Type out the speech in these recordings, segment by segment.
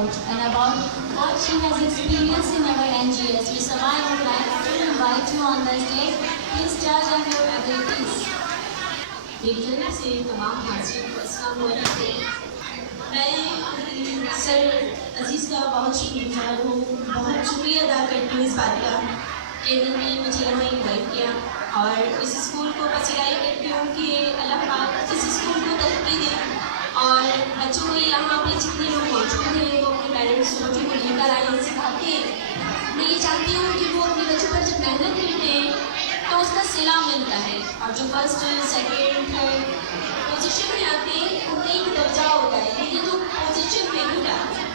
about and about what she has experienced in our NGS. Ms. Sabah, I would like to invite you on the stage. Please judge on your abilities. मेरी तरफ से तमाम हाजिर को अस्सलाम वालेकुम। मैं सर अजीज़ का बहुत शुक्रगुजार हूँ, बहुत शुक्रिया अदा करती हूँ इस बात का कि इन्होंने मुझे यहाँ इन्वाइट किया और इस स्कूल को पसीराई करती हूँ कि अल्लाह पाक इस स्कूल को तरक्की दे और बच्चों को यहाँ पे जितने लोग मौजूद हैं वो अपने पेरेंट्स बच्चों को लेकर आए सिखाते हैं। मैं ये चाहती हूँ कि वो अपने बच्चों पर जब मेहनत करते हैं तो उसका सिला मिलता है और जो फर्स्ट सेकेंड थर्ड पोजीशन में आते हैं उनका एक दर्जा होता है, लेकिन जो पोजीशन में भी जाते हैं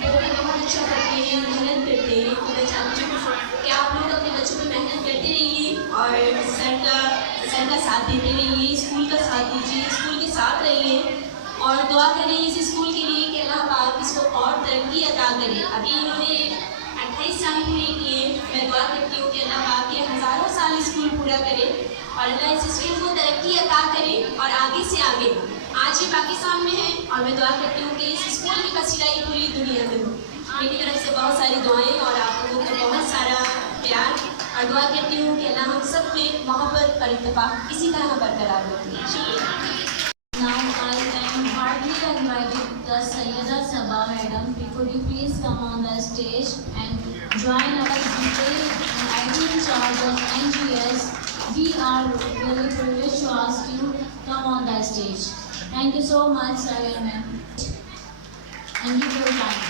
वो भी बहुत अच्छा करते हैं, मेहनत करते हैं। तो मैं चाहती हूँ कि आप लोग अपने बच्चों पर मेहनत करते रहिए और सर का साथ देते रहिए, स्कूल का साथ दीजिए, स्कूल के साथ रहिए और दुआ करें इस स्कूल के लिए कि अल्लाह पाक इसको और तरक्की अता करे। अभी इन्होंने 28 साल पूरे किए, मैं दुआ करती हूँ कि अल्लाह पाक के हज़ारों साल स्कूल पूरा करे और अल्लाह इस स्कूल को तरक्की अता करे और आगे से आगे। आज ये पाकिस्तान में है और मैं दुआ करती हूँ कि इस स्कूल की पसीराई पूरी दुनिया में हो। मेरी तरफ से बहुत सारी दुआएं और आप लोगों का बहुत सारा प्यार और दुआ करती हूँ कि अल्लाह हम सब में मोहब्बत और इत्तेफाक इसी तरह बरकरार रखे। शुक्रिया। Now I am hardly invited the Sayyida Sabah Madam. Could you please come on the stage and join our detailed and IT in charge of NGS. We are really privileged to ask you to come on the stage. Thank you so much, Sayyida ma'am. And give your time.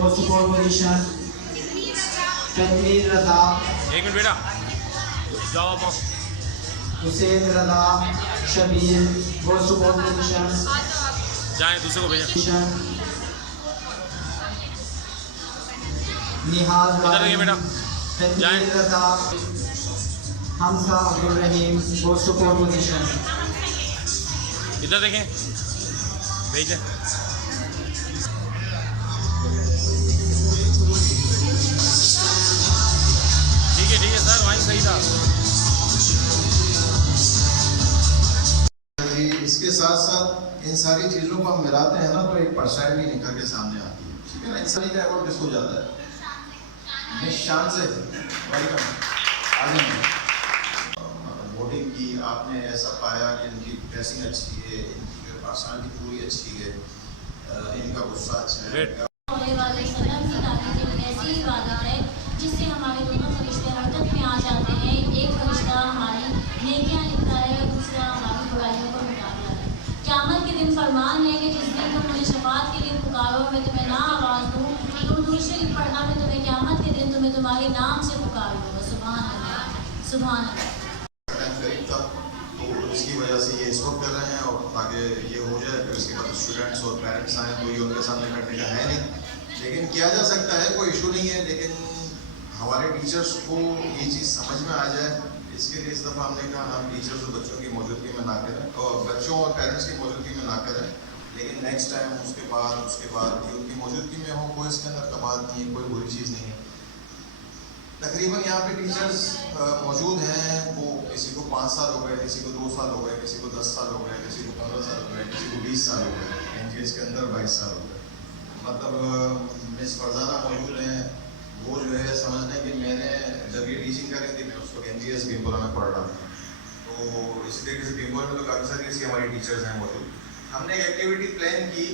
Goes to pole position. Tanveer रज़ा, एक minute बेटा जाओ आप हुसैन रज़ा, Shabir goes to pole position. जाएं दूसरे को भेजें। निहाल इधर रहिए बेटा, तनवीर रज़ा, हमजा अब्दुल रहीम goes to pole position. इधर देखें, भेजें। ठीक है सर, वहीं सही था। इसके साथ साथ इन सारी चीज़ों को हम मिलाते हैं ना तो एक पर्सनैलिटी निकल के सामने आती है, ठीक है ना। इन सारी का अवार्ड किसको जाता है? निशान से वेलकम वोटिंग की आपने ऐसा पाया कि इनकी ड्रेसिंग अच्छी है, इनकी जो पर्सनैलिटी पूरी अच्छी है, इनका गुस्सा अच्छा है। जिससे हमारे दोनों फरिश्ते हरकत में आ जाते हैं। एक फरिश्ता हमारी नेकियां लिखता है, दूसरा हमारी बुराइयों को मिटाता है। क़यामत के दिन फरमान है कि जिस दिन तुम मुझे शफाअत के लिए पुकारो मैं तुम्हें ना आवाज़ दूँ, तुम दूसरे पढ़ना मैं तुम्हें क़यामत के दिन तुम्हें तुम्हारे नाम से पुकारूंगा। सुभान अल्लाह, सुभान अल्लाह। तो इसकी वजह से ये इस वक्त कर रहे हैं और ताकि ये हो जाए फिर उसके बाद स्टूडेंट्स और पेरेंट्स आए तो ये उनके सामने करने का है नहीं, लेकिन किया जा सकता है, कोई इशू नहीं है। लेकिन हमारे टीचर्स को ये चीज़ समझ में आ जाए, इसके लिए इस दफ़ा हमने कहा हम टीचर्स और बच्चों की मौजूदगी में ना करें और बच्चों और पेरेंट्स की मौजूदगी में ना करें, लेकिन नेक्स्ट टाइम उसके बाद ये उनकी मौजूदगी में हो, कोई इसके अंदर कबात नहीं है, कोई बुरी चीज़ नहीं है। तकरीबन यहाँ पे टीचर्स मौजूद हैं, वो किसी को 5 साल हो गए, किसी को 2 साल हो गए, किसी को 10 साल हो गए, किसी को 15 साल हो गए, किसी को 20 साल हो गए, NGS के अंदर 22 साल हो गए। मतलब मिस फरजाना मौजूद हैं, वो जो है समझने कि मैंने जब ये टीचिंग करी थी मैं उसको NGS भीमपुरा में पढ़ रहा था, तो इसी तरीके से भीमपुरा में तो काफ़ी सारी ऐसी हमारी टीचर्स हैं मौजूद। हमने एक एक्टिविटी प्लान की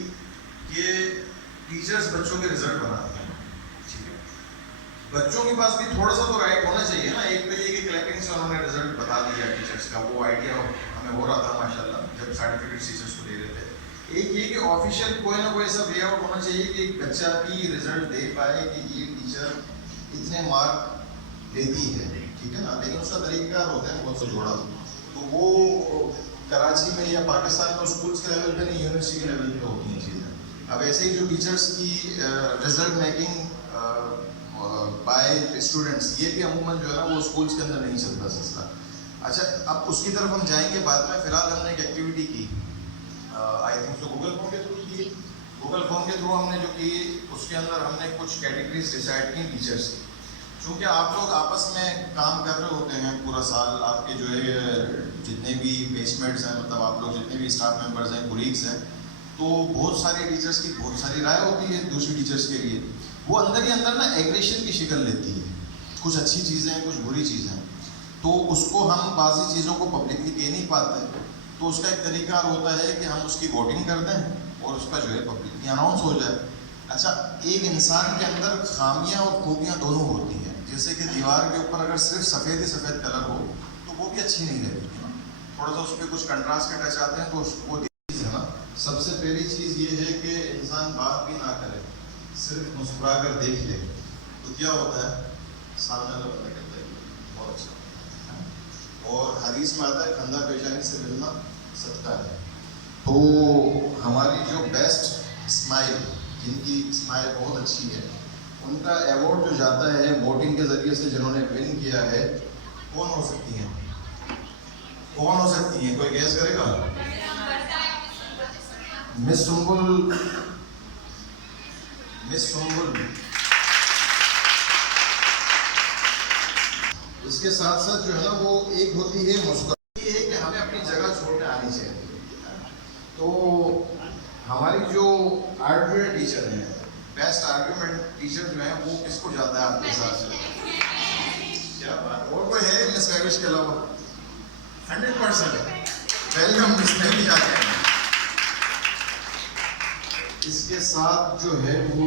कि टीचर्स बच्चों के रिजल्ट बनाते हैं, ठीक है। बच्चों के पास भी थोड़ा सा तो राइट होना चाहिए ना। एक तो ये कि क्लैपिंग से उन्होंने रिजल्ट बता दिया टीचर्स का, वो आइडिया हमें हो रहा था माशाल्लाह जब सर्टिफिकेट टीचर्स को दे रहे थे। एक ये कि ऑफिशियल कोई ना कोई ऐसा वे आउट होना चाहिए कि एक बच्चा भी रिजल्ट दे पाए कि ये टीचर इतने मार्क देती है, ठीक है ना। लेकिन उसका तरीका होता है बहुत से जोड़ा, तो वो कराची में या पाकिस्तान में स्कूल्स के लेवल पे नहीं, यूनिवर्सिटी के लेवल पे होती हैं चीज़ें। अब ऐसे ही जो टीचर्स की रिजल्ट मेकिंग बाय स्टूडेंट्स, ये भी अमूमन जो है ना वो स्कूल्स के अंदर नहीं चलता सिलसिला। अच्छा, अब उसकी तरफ हम जाएंगे बाद में। फिलहाल हमने एक एक्टिविटी की, आई थिंक तो गूगल फॉर्म के थ्रू की। गूगल फॉर्म के थ्रू हमने जो की उसके अंदर हमने कुछ कैटेगरीज डिसाइड की टीचर्स की। चूँकि आप लोग आपस में काम कर रहे होते हैं पूरा साल, आपके जो है जितने भी टीचमेट्स हैं, मतलब आप लोग जितने भी स्टाफ मेंबर्स हैं, कोलीग्स हैं, तो बहुत सारे टीचर्स की बहुत सारी राय होती है दूसरी टीचर्स के लिए। वो अंदर ही अंदर ना एग्रेशन की शिकल लेती है, कुछ अच्छी चीज़ें हैं, कुछ बुरी चीज़ें हैं, तो उसको हम बाज़ी चीज़ों को पब्लिकली कह नहीं पाते। तो उसका एक तरीका होता है कि हम उसकी वोटिंग कर दें और उसका जो है पब्लिकली अनाउंस हो जाए। अच्छा, एक इंसान के अंदर खामियां और खूबियां दोनों होती हैं। जैसे कि दीवार के ऊपर अगर सिर्फ सफ़ेद ही सफ़ेद कलर हो तो वो भी अच्छी नहीं लगती है, थोड़ा सा उस पर कुछ कंट्रास्ट के टच आते हैं, तो वो चीज़ है ना। सबसे पहली चीज़ ये है कि इंसान बात भी ना करे, सिर्फ मुस्कुरा कर देख ले, तो क्या होता है, सामने वाला बंदा कहता है बहुत अच्छा। और हदीस में आता है खंदा पेशानी से मिलना सदका है। तो हमारी जो बेस्ट स्माइल, जिनकी स्माइल बहुत अच्छी है, उनका अवार्ड जो जाता है वोटिंग के ज़रिए से, जिन्होंने विन किया है, कौन हो सकती हैं? कौन हो सकती हैं? कोई गैस करेगा? Miss Sumbul, miss Sumbul. इसके साथ साथ जो है ना वो एक होती है मुस्कुराहट, ये है कि हमें अपनी जगह छोड़ने आनी चाहिए। तो हमारी जो आर्गुमेंट टीचर हैं, बेस्ट आर्गुमेंट टीचर जो है वो किसको जाता है आपके हिसाब से? क्या बात, और कोई है मिस वैविश के अलावा? 100% वेलकम, इसमें भी जाते हैं। इसके साथ जो है वो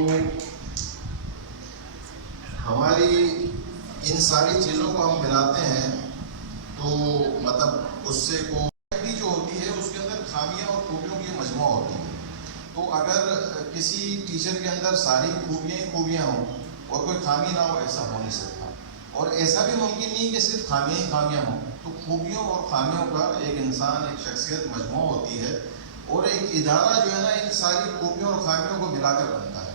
हमारी इन सारी चीज़ों को हम मिलाते हैं, तो मतलब उससे को जो होती है उसके अंदर खामियां और खूबियों की मजमूआ होती है। तो अगर किसी टीचर के अंदर सारी खूबियाँ ही खूबियाँ हों और कोई खामी ना हो, ऐसा हो नहीं सकता। और ऐसा भी मुमकिन नहीं कि सिर्फ खामियाँ ही खामियाँ हों। तो खूबियों और खामियों का एक इंसान, एक शख्सियत मजमूआ होती है, और एक इदारा जो है ना इन सारी खूबियों और खामियों को मिलाकर बनता है।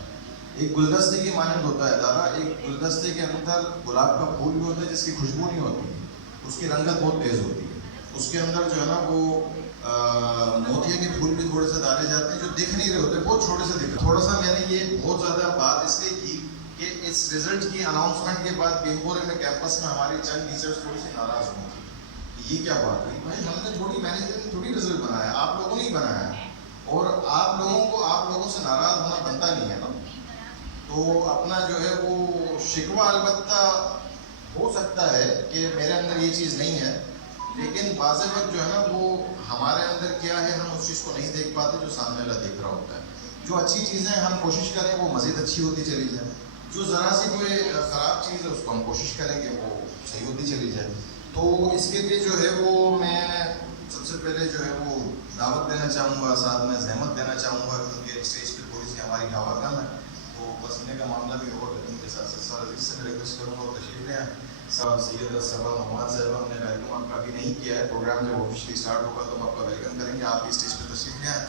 एक गुलदस्ते की मानंद होता है इदारा। एक गुलदस्ते के अंदर गुलाब का फूल भी होता है जिसकी खुशबू नहीं होती, उसकी रंगत बहुत तेज़ होती है। उसके अंदर जो है ना वो मोतिया के फूल भी थोड़े से डाले जाते हैं जो दिख नहीं रहे होते, बहुत छोटे से दिख रहे। थोड़ा सा मैंने ये बहुत ज़्यादा बात इसलिए की कि इस रिजल्ट की अनाउंसमेंट के बाद बिम्पोरे में कैंपस में हमारी चंद टीचर्स थोड़ी सी नाराज़ हुई थी। ये क्या बात हुई भाई, हमने थोड़ी मैनेजमेंट थोड़ी रिजल्ट बनाया, आप लोगों ने ही बनाया, और आप लोगों को आप लोगों से नाराज़ होना बनता नहीं है ना। तो अपना जो है वो शिकवा अलबत्ता हो सकता है कि मेरे अंदर ये चीज़ नहीं है, लेकिन बाज़ वक्त जो है ना वो हमारे अंदर क्या है हम उस चीज़ को नहीं देख पाते जो सामने वाला देख रहा होता है। जो अच्छी चीज़ें हम कोशिश करें वो मज़ीद अच्छी होती चली जाए, जो ज़रा सी कोई ख़राब चीज़ है उसको हम कोशिश करेंगे वो सही होती चली जाए। तो इसके लिए जो है वो मैं सबसे पहले जो है वो दावत देना चाहूँगा, साथ में जहमत देना चाहूँगा, क्योंकि स्टेज पर थोड़ी सी हमारी हवा कम है, तो पसीने का मामला भी और उनके साथ साथ सर अजीज से रिक्वेस्ट करूँगा और तशरीफ ले आएँ। सैयद साहब मोहम्मद साहब, हमने वेलकम आपका अभी नहीं किया है, प्रोग्राम जब ऑफिशियली स्टार्ट होगा तो हम आपका वेलकम करेंगे, आप भी स्टेज पर तशरीफ ले आएँ।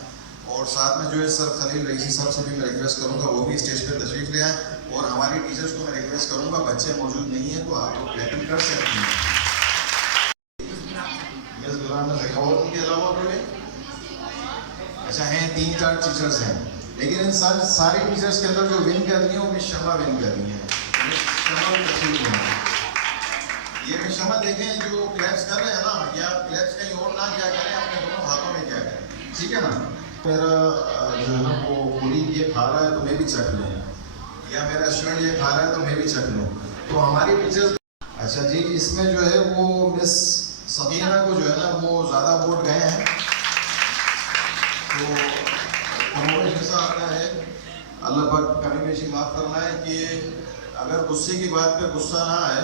और साथ में जो है सर खलील रईसी साहब से भी मैं रिक्वेस्ट करूँगा वो भी स्टेज पर तशरीफ ले आएँ। और हमारी टीचर्स को मैं रिक्वेस्ट करूँगा, बच्चे मौजूद नहीं हैं तो आप लोग क्लैपिंग कर सकते हैं। और उनके अलावा कोई? अच्छा हैं 3-4 टीचर्स हैं, लेकिन इन सारी टीचर्स के अंदर जो विन कर रही हैं वो मिस शमा विन कर रही हैं। ये मिस शमा देखें जो क्लैप्स कर रहे हैं ना, या क्लैप्स कहीं और ना क्या करें, अपने दोनों हाथों में क्या करें, ठीक है ना। फिर जो है ना वो पूरी ये खा रहा है तो मैं भी चख लूँ, या मेरा स्टूडेंट ये खा रहा है तो मैं भी चख लूँ, तो हमारी टीचर्स। अच्छा जी, इसमें जो है वो मिस सकीना को जो है ना वो ज़्यादा वोट गए हैं, तो हमें ऐसा आता है, अल्लाह पाक कमी पेशी माफ़ करना है, कि अगर गुस्से की बात पे गुस्सा ना आए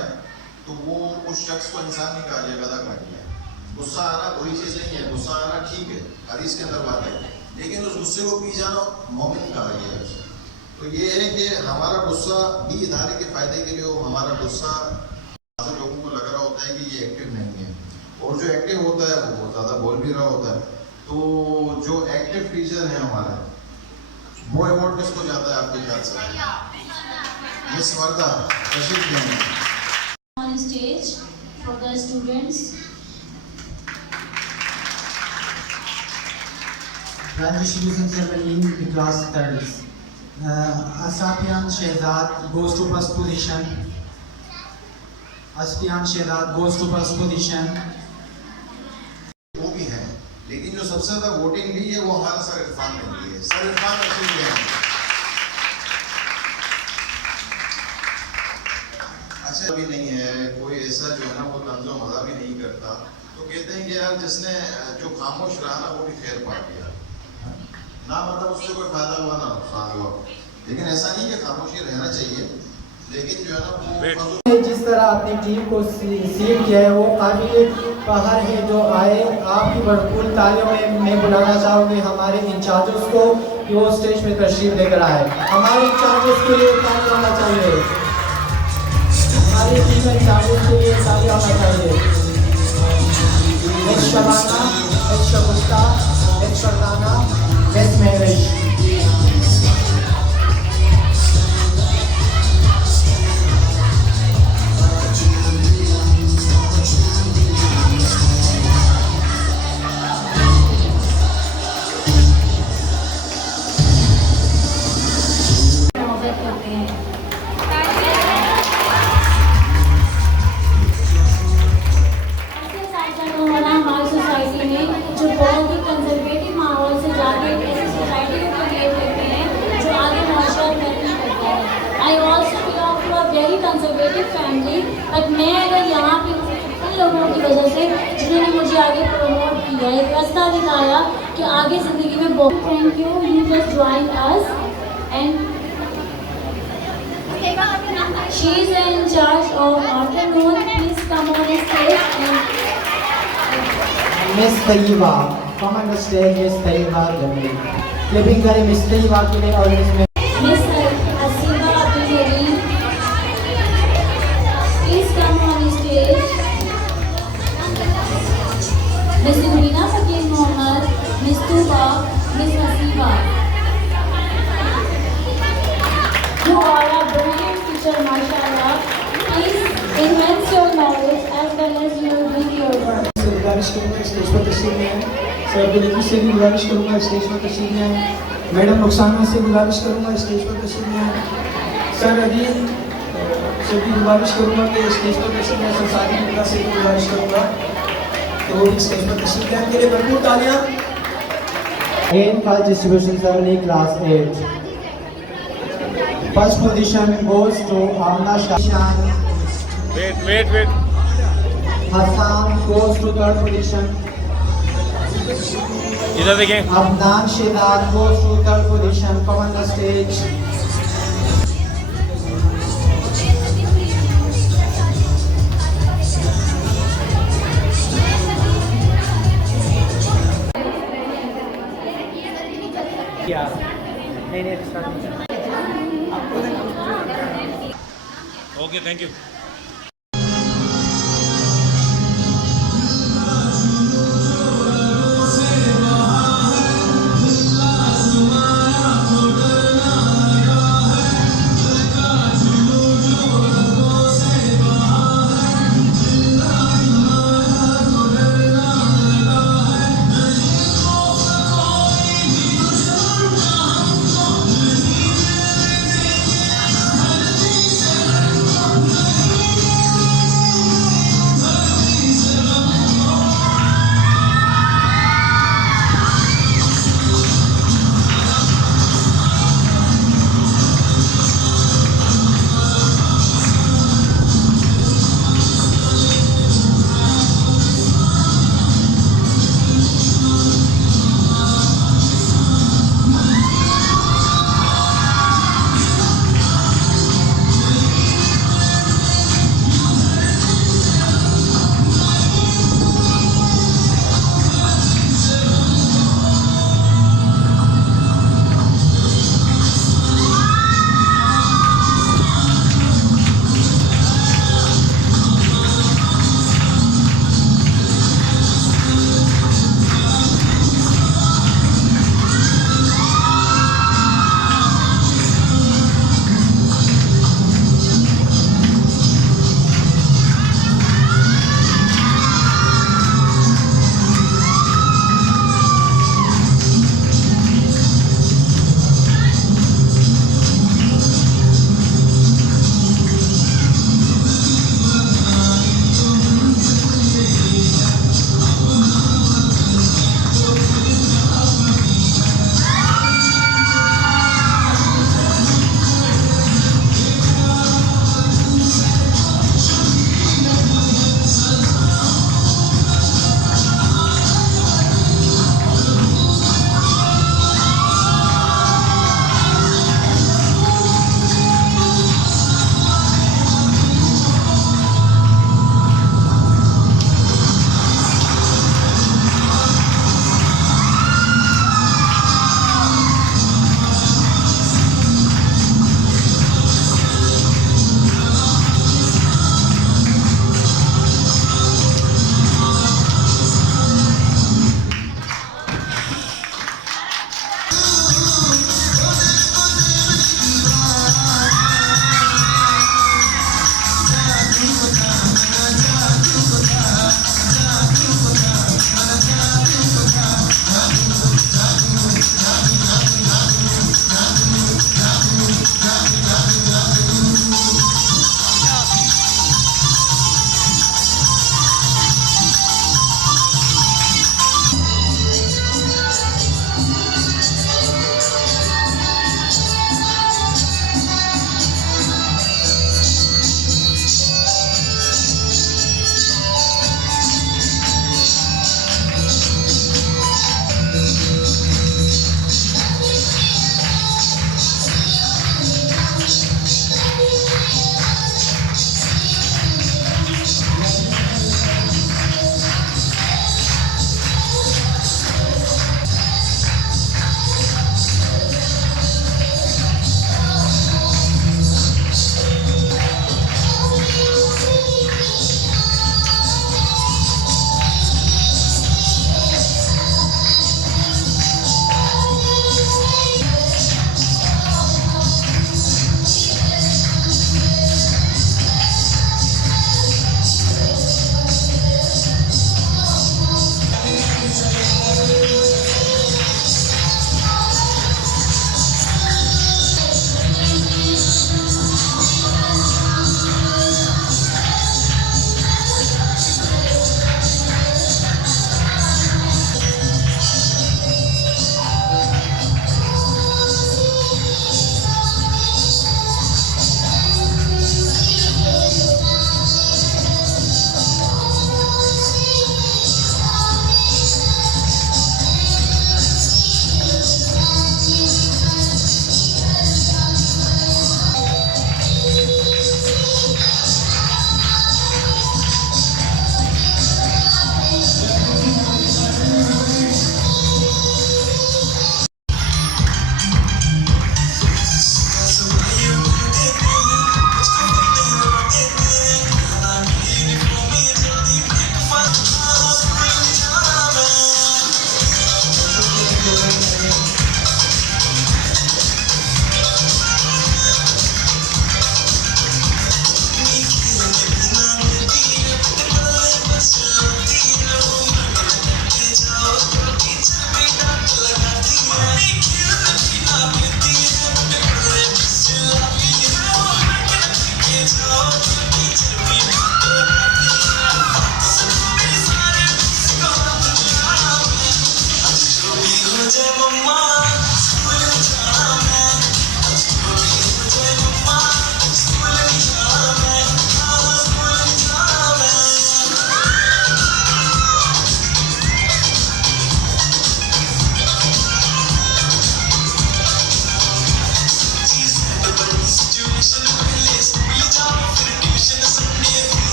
तो वो उस शख्स को इंसान नहीं कहा जाएगा, गधा कहा जाए। गुस्सा आना बुरी चीज़ नहीं है, गुस्सा आना ठीक है, हदीस के अंदर बात है, लेकिन उस गुस्से को पी जाना मोमिन कहा गया है। तो ये है कि हमारा गुस्सा भी इदारे के फ़ायदे के लिए हो। हमारा गुस्सा लोगों को लग रहा होता है कि ये एक्टिव नहीं है, और जो एक्टिव होता है वो ज़्यादा बोल भी रहा होता है। तो जो एक्टिव टीचर है हमारा, वो अवार्ड किसको जाता है आपके ख्याल से? मिस वर्दा तशरीफ लेंगे On stage for the students. Grand distribution ceremony in class 30. Asapian Shehzad goes to first position. Asapian Shehzad goes to first position. वो भी हैं सबसे ज्यादा वोटिंग ली है वो हमारा सर इरफान ने ली है। सर इरफान रशीद हैं। अच्छा भी नहीं है कोई ऐसा जो है ना वो तंजो मजा भी नहीं करता, तो कहते हैं कि यार जिसने जो खामोश रहा ना वो भी खैर पा गया ना, मतलब उससे कोई फायदा हुआ ना नुकसान हुआ। लेकिन ऐसा नहीं कि खामोशी रहना चाहिए, लेकिन जो है ना वो जिस तरह अपनी टीम को सीट किया है वो काबिल फखर है जो आए। आपकी भरपूर तालियों में मैं बुलाना चाहूँगी हमारे इंचार्जेस को कि वो स्टेज में तशरीफ लेकर आए। हमारे इंचार्जेस के लिए ताली होना चाहिए, हमारी टीम इंचार्जेस के लिए ताली होना चाहिए। H Shabana, H Shagufta, H Fardana, H Mahvish. But मैं अगर यहाँ पे उन लोगों की वजह से जिन्होंने मुझे आगे प्रमोट किया, एक रास्ता दिखाया कि आगे ज़िंदगी में बहुत thank you just join us and she is in charge of afternoon. Please come on stage and miss Taiba, come on the stage. Miss Taiba Jamil clapping करें मिस तैयबा के लिए। और इसमें miss Haseeba Abdul Karim, please come on stage. Miss Mubeena Fakir Mohammad, miss Tooba, miss Haseeba. You are a brilliant teacher, mashallah. Please enhance your knowledge as well as you doing your work. से गुजारिश करूँगा stage पर तशरीफ ले आए। सर बिल्कुल से भी गुजारिश करूँगा स्टेज पर तशरीफ ले आए। मैडम रुखसाना से गुजारिश करूँगा स्टेज पर तशरीफ ले आए। सर अदील से भी गुजारिश करूँगा कि स्टेज पर तशरीफ ले आए। सर सादी मुद्दा से भी गुजारिश करूँगा कि वो भी स्टेज पर तशरीफ ले आए। के लिए भरपूर तालियाँ। An first distribution ceremony class 8. First position goes to Amna Shah. Wait Hassan goes to third position. इधर देखें। Adnan Shehzad goes to third position. Come on the stage. Okay thank you.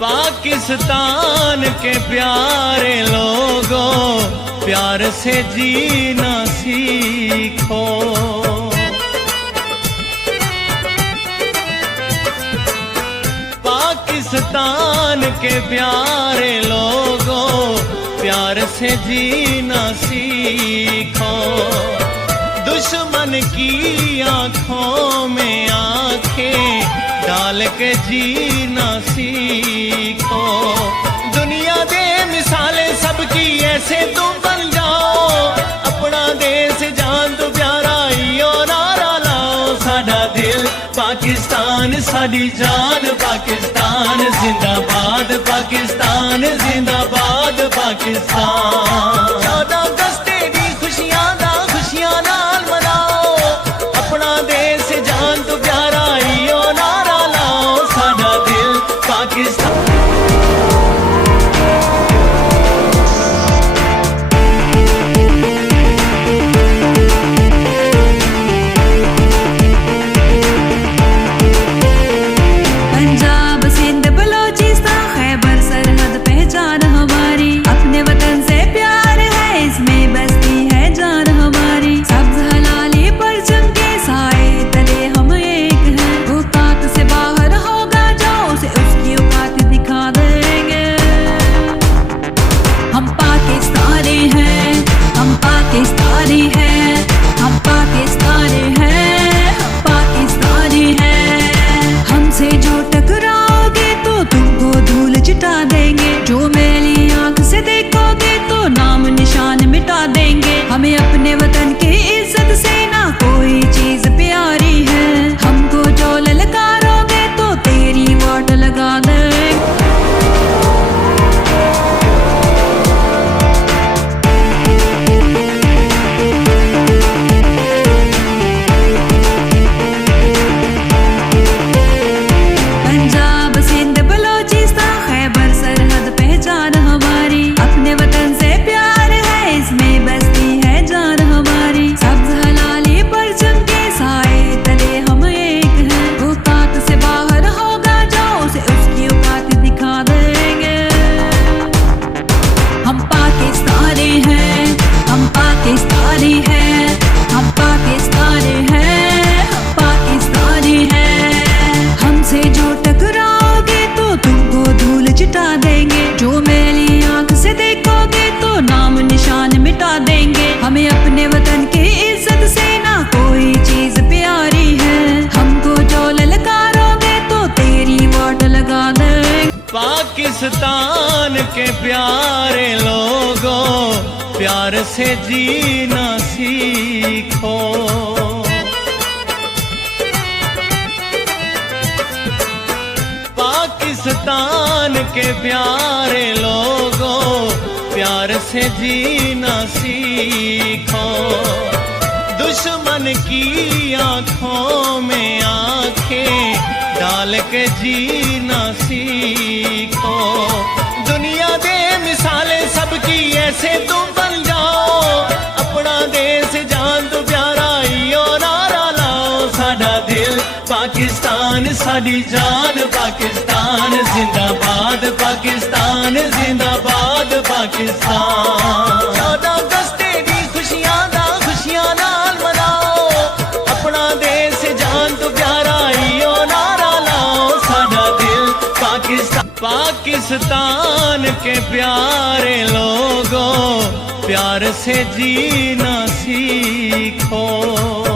Pakistan के प्यारे लोगों, प्यार से जीना सीखो। पाकिस्तान के प्यारे लोगों, प्यार से जीना सीखो। दुश्मन की आंखों में आंखें डाल के जीना सीखो। दुनिया दे मिसालें सबकी ऐसे तुम बन जाओ। अपना देश जान तो प्यारा इयो नारा लाओ। साडा दिल पाकिस्तान, साडी जान पाकिस्तान। जिंदाबाद पाकिस्तान, जिंदाबाद पाकिस्तान। 14 अगस्त दी खुशियां दा खुशियां नाल मनाओ। अपना देश जान तो प्यारा इयो नारा लाओ। साडा दिल पाकिस्तान। पंजाब सिंध बलोचिस्तान खैबर सरहद पहचान हमारी। अपने वतन से प्यार है, इसमें बसती है जान हमारी। सब्ज हलाली परचम के साए तले हम एक हैं। औकात से बाहर होगा जो उसे उसकी औकात दिखा देंगे। हम पाकिस्तानी हैं, हम पाकिस्तानी हैं, हम पाकिस्तानी हैं, हम पाकिस्तानी हैं। हमसे जो टकराओगे तो तुमको धूल चिटा देंगे। जो मैली आंख से देखोगे तो नाम निशान मिटा देंगे। हमें अपने वतन की इज्जत से ना कोई चीज प्यारी है। हमको जो ललकारोगे तो तेरी वाट लगा देंगे। पंजाब सिंध बलोचिस्तान खैबर सरहद पहचान हमारी। अपने वतन से प्यार है, इसमें बसती है जान हमारी। सब्ज हलाली परचम के साए तले हम एक हैं। औकात से बाहर होगा जो उसे उसकी औकात दिखा देंगे। हम पाकिस्तानी हैं, हम पाकिस्तानी हैं, हम पाकिस्तानी हैं, हम पाकिस्तानी हैं। हमसे जो टकराओगे तो तुमको धूल चिटा देंगे। जो मैली आंख से देखोगे तो नाम निशान मिटा देंगे। हमें अपने वतन की इज्जत से ना कोई चीज प्यारी है। हमको जो ललकारोगे तो तेरी वाट लगा देंगे। पाकिस्तान के प्यारे लोगों, प्यार से जीना सीखो। पाकिस्तान के प्यारे लोगों, प्यार से जीना सीखो। दुश्मन की आंखों में आंखें डाल के जीना सीखो। दुनिया दे मिसालें सबकी ऐसे तुम बन जाओ। अपना देश जान तो प्यारा इयो नारा लाओ। साडा दिल पाकिस्तान, साडी जान पाकिस्तान। जिंदाबाद पाकिस्तान के प्यारे लोगों, प्यार से जीना सीखो।